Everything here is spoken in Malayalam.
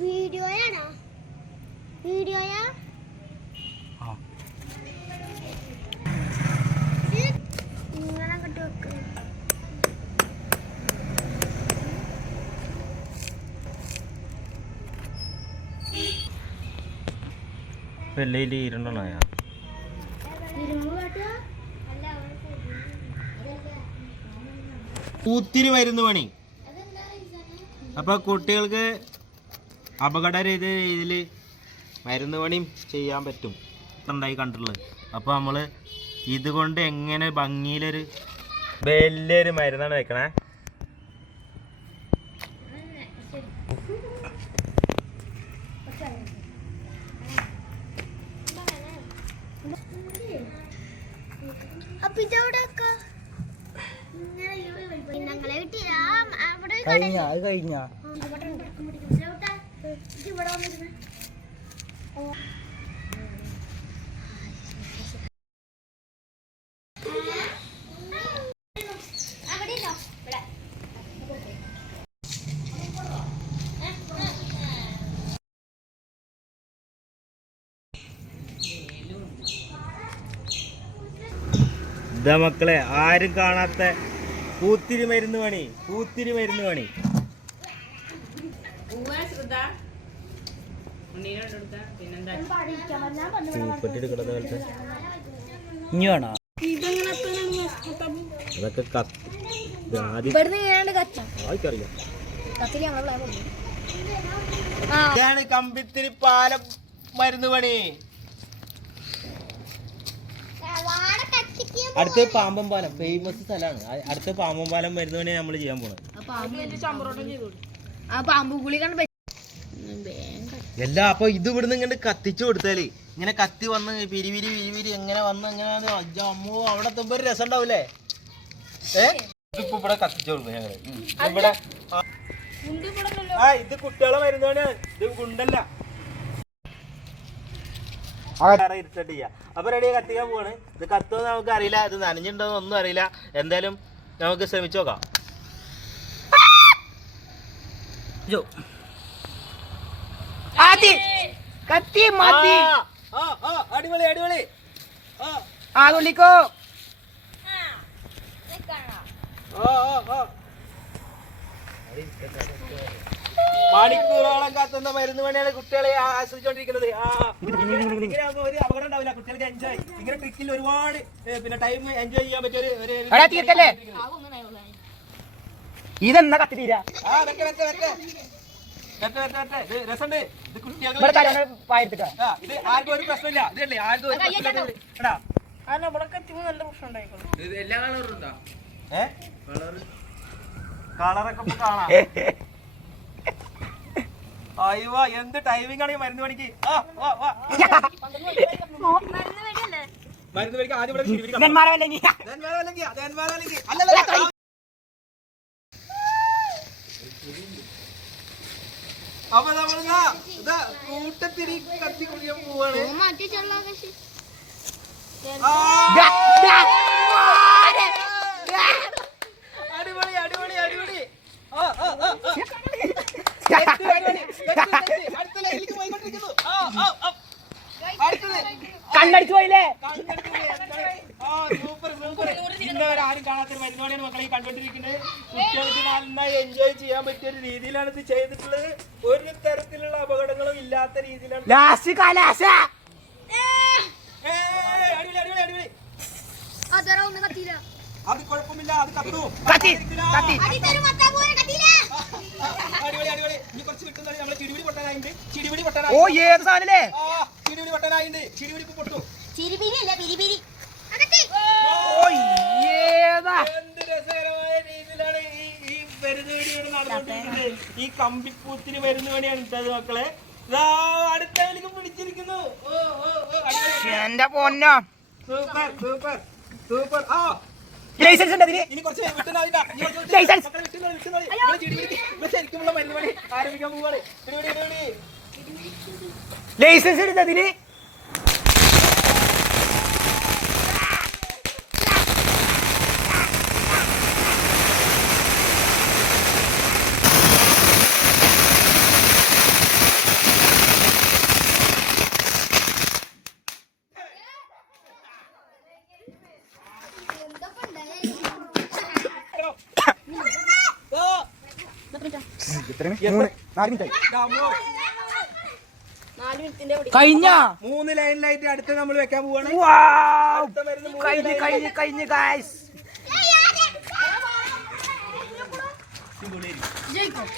വീഡിയോയാണോ? വീഡിയോയാ ഇങ്ങനെ അങ്ങോട്ട് വെക്ക് ഇരുമ്പ് അല്ല കൂത്തിരി മരുന്ന് പണി. അപ്പോൾ കുട്ടികൾക്ക് അപകട രീതി രീതിയിൽ മരുന്ന് പണിയും ചെയ്യാൻ പറ്റും. ഉണ്ടായി കണ്ടിട്ടുള്ളത്. അപ്പോൾ നമ്മൾ ഇതുകൊണ്ട് എങ്ങനെ ഭംഗിയിലൊരു വലിയൊരു മരുന്നാണ് വെക്കണേ. അപ്പൊ ഇതെവിടെയൊക്കെ ഞങ്ങളെ കിട്ടിയ അവിടെ കഴിഞ്ഞ അത് കഴിഞ്ഞ. ഇവിടെ ഇതാ മക്കളെ ആരും കാണാത്ത കൂത്തിരി മരുന്ന് പണി കൂത്തിരി മരുന്ന് പണി. തീപ്പെട്ടി എടുക്കണത് പോലത്തെ ഇനി വേണോ? അതൊക്കെ കത്ത് ഇത് ആദ്യം ഇവിടുന്ന് ഇങ്ങനെയാണ് കച്ച. ആർക്കറിയാം. കത്തിരി നമ്മളെ ഇതാണ് കമ്പിത്തിരി പാലം മരുന്ന് പണി. അടുത്ത പാമ്പം പാലം ഫേമസ് സ്ഥലമാണ് അടുത്ത പാമ്പം പാലം വരുന്നവനെ നമ്മൾ ചെയ്യാൻ പോണത്. എല്ലാ അപ്പൊ ഇത് ഇവിടുന്ന് ഇങ്ങനെ കത്തിച്ചു കൊടുത്താലേ ഇങ്ങനെ കത്തി വന്ന് പിരിവിരി പിരിവിരി എങ്ങനെ വന്ന് എങ്ങനെ അമ്മു അവിടെ എത്തുമ്പോ ഒരു രസം ഉണ്ടാവൂലേ? ഇതിപ്പോ ഇവിടെ കത്തിച്ചു കൊടുക്കും ഞങ്ങൾ. ഇവിടെ. ആ ഇത് കുട്ടികളെ മരുന്നാണ് ഇത് ഗുണ്ടല്ല. ഇരുട്ടട്ട് ചെയ്യാം. അപ്പൊ റെഡി കത്തിക്കാൻ പോവാണ്. ഇത് കത്തുമെന്ന് നമുക്ക് അറിയില്ല. ഇത് നനഞ്ഞിട്ടുണ്ടോ ഒന്നും അറിയില്ല. എന്തായാലും നമുക്ക് ശ്രമിച്ചു നോക്കാം. കത്തി ആ, അടിപൊളി അടിപൊളി. ആ. തുള്ളിക്കോ ഓ ഓ ആ. മണിക്കൂറോളം കത്തുന്ന മരുന്ന് പണിയാണ് കുട്ടികളെ ആശ്രയിച്ചോണ്ടിരിക്കുന്നത് ആ. ഇങ്ങനെ ആകുമ്പോ ഒരു അപകടം ഉണ്ടാവില്ല. കുട്ടികൾക്ക് എൻജോയ് ഇങ്ങനെ ട്രിക്കിൽ ഒരുപാട് പിന്നെ ടൈം എൻജോയ് ചെയ്യാൻ പറ്റിയ ഒരു- ഒരു എടാ തീർക്കല്ലേ ഇതെന്താ കത്തി തീരാ? ആ, വെക്ക്, വെക്ക്, വെക്ക്. വെക്ക്, വെക്ക്, വെക്ക്. ഇത് രസമുണ്ട് ഇത് ഇവിടെ കുട്ടികൾക്ക് തരാൻ പായെടുത്തിട്ടാ ആ, ഇത് ആർക്കും ഒരു പ്രശ്നമില്ല. ഇതല്ലേ ആർക്കും ഒരു പ്രശ്നമില്ല. എടാ. ഏ? കളറൊക്കെ ഇപ്പൊ കാണാം. അയ്യോ എന്ത് ടൈമിംഗ് ആണ് ഈ മരുന്ന് പണിക്ക്. മരുന്ന് പണിക്ക് ആദ്യം ഇവിടെ. അപ്പൊ നമ്മളിതാ കൂട്ടത്തിരി കത്തി കുടിക്കാൻ പോവാണ് മാറ്റി ചെള്ളാകശി ആ. അടിപൊളി അടിപൊളി അടിപൊളി ആ, ആ, ആ, ആ. തെറ്റ് പരിപാടി. തെറ്റ്, തെറ്റ്. അടുത്ത ലൈനിലേക്ക് പോയിക്കൊണ്ടിരിക്കുന്നു. ആ, ആ, ആ. അടുത്തത്. കണ്ണടിച്ചു പോയില്ലേ? Super, super. ആരും കാണാത്തൊരു മക്കളെ കണ്ടുകൊണ്ടിരിക്കുന്നത് കുട്ടികൾക്ക് നന്നായി എൻജോയ് ചെയ്യാൻ പറ്റിയ ഒരു രീതിയിലാണ് ഇത് ചെയ്തിട്ടുള്ളത് ഒരു തരത്തിലുള്ള അപകടങ്ങളും ഇല്ലാത്ത രീതിയിലാണ് ലാസ്റ്റ്. കലാശ ഏയ്, അടിപൊളി അടിപൊളി അടിപൊളി അതറ ഒന്ന് കത്തിയില്ല അത് കുഴപ്പമില്ല അത് കത്തു കത്തി. കത്തി അടിത്തരും മത്താ പോലെ കത്തിയില്ല അടിപൊളി അടിപൊളി. ഇനി കുറച്ച് നമ്മളെ ചിടിപിടി ചിടിപിടി ഓ ഏത് സാധനല്ലേ? ഉണ്ടായിണ്ട് ചിരിപിരിപ്പ് പൊട്ടു. ചിരിപിരിയല്ല പിരിപിരി. എന്ത് രസകരമായ രീതിയിലാണ് ഈ ഈ വരുന്ന വേണ്ടിയാണ് നടന്നുകൊണ്ടിരിക്കുന്നത്. ഈ കമ്പിപ്പൂത്തിന് വരുന്ന വേണ്ടിയാണ് ഇട്ടത് മക്കളെ. അടുത്ത വിളിക്ക് പിടിച്ചിരിക്കുന്നു എന്റെ പൊന്നോ. Super super super. ആ. ലൈസൻസ് ഉണ്ട് അതിന്. ഇനി കുറച്ച് വിട്ടുന്ന ലൈസൻസ്. ശരിക്കുമുള്ള മരുന്ന് പണി ആരംഭിക്കാൻ പോവാണ്. ലൈസൻസ് ഉണ്ട് കഴിഞ്ഞ. മൂന്ന് ലൈനിലായിട്ട് അടുത്ത് നമ്മൾ വെക്കാൻ പോവാണ്. കഴിഞ്ഞ് കഴിഞ്ഞ് കഴിഞ്ഞ് ഗായ്സ് ജയിക്കും